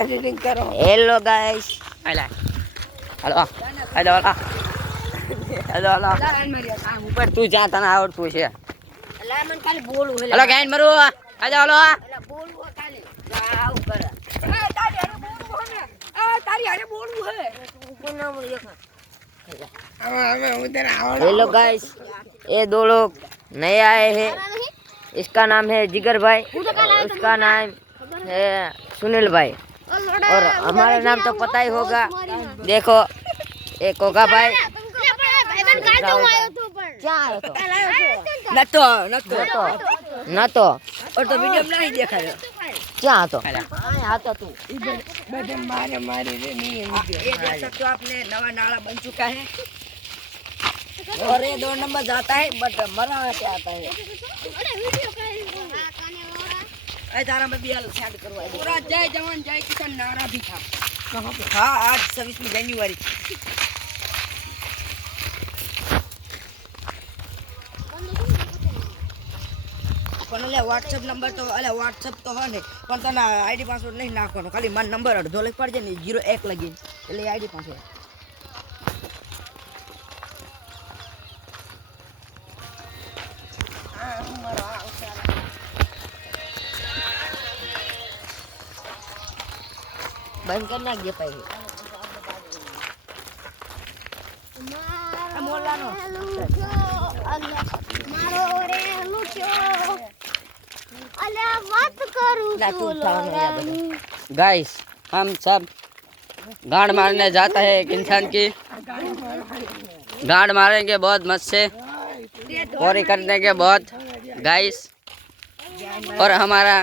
Editing करो। Hello guys hello hello hello hello ऊपर तू जाता ना और तू છે અલા મન ખાલી બોલવું હે हेलो गाइस मरो हेलो हेलो અલા બોલવું ખાલી આવ કરે તારી હારે બોલવું હે ને તારી હારે બોલવું હે કોણ નામ લખા हमें उधर आओ। हेलो गाइस ये दो लोग नए आए हैं इसका नाम है जिगर भाई उसका नाम है सुनील भाई और हमारा नाम तो पता ही होगा देखो एक कोका भाई क्या आयो तो नतो न तो और तो वीडियो में नहीं देखा है क्या तो आता तू बड़े मारे मारे रे नहीं है ये देख सकते हो आपने नवा नाला बन चुका है और ये 2 नंबर जाता है बट मरा से आता है अरे तारा में भी सेंड करवा दे पूरा जय जवान जय किसान नारा भी था कहां पे हां आज 26 जनवरी પણ લે WhatsApp નંબર તો અલે WhatsApp તો હે ને પણ તને આઈડી પાસવર્ડ નહીં નાખવાનો ખાલી મારો નંબર અડધો લઈ પડજે ને 01 લગી એટલે આઈડી પાસવર્ડ બંધ કરી નાખજે ભાઈ મોલાનો मारो रे लुचो अले बात करूं गाइस हम सब गांड मारने जाता है एक इंसान की गांड मारेंगे बहुत मस्त से चोरी करने के बहुत गाइस और हमारा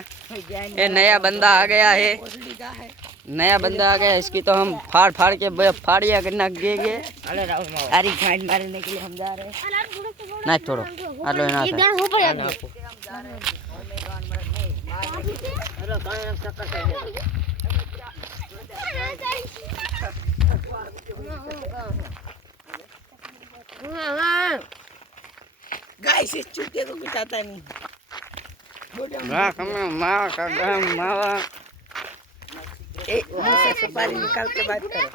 ये नया बंदा आ गया है नया बंदा आ गया इसकी तो हम फाड़ फाड़ के फाड़िया करना देंगे अरे फाइट मारने के लिए हम जा रहे हैं ना छोड़ो आलो ना इधर हो पर गाइस इस चूते को कुछ आता नहीं माँ का मावा ए मुंह से सुपारी निकाल के बात करो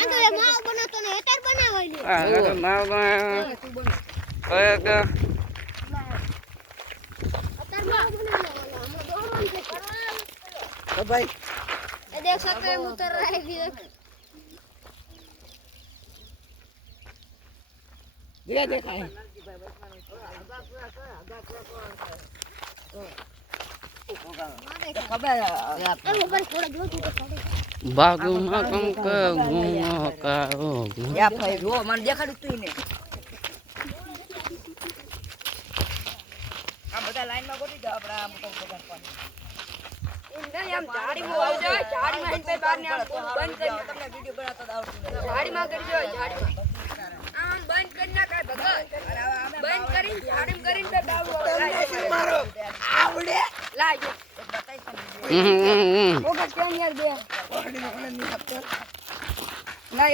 अंदर माव बना तो ने हेटर बनावली मावा तू बना ओएगा अतर माव बनावला हम दो मन से ओ भाई ए देख सकते हैं उतर रहे भी ये देखा है खबर ऊपर थोड़ा जो तो पड़े बागु मकम का घूमो का ओ या भाई रो मन देखाડું તું ને આ બધા લાઈન માં ગોઠવી દો આપડા આ મોટો પગાર પાણી નહીં આમ ઝાડી માં આવી જાય ઝાડી માં હિંપે બહાર ને આમ બંધ કરીને તમને વિડિયો બનાવતા આવડતું નથી ઝાડી માં કરી દો ઝાડી માં આમ બંધ કરી ના કાય ભગત બંધ કરી ઝાડી કરીને તો દાવ મારો આવડે લાજો બતાઈ તમને ઓકે કેમ યાર બે ઓડી નો નહીં આપતો ના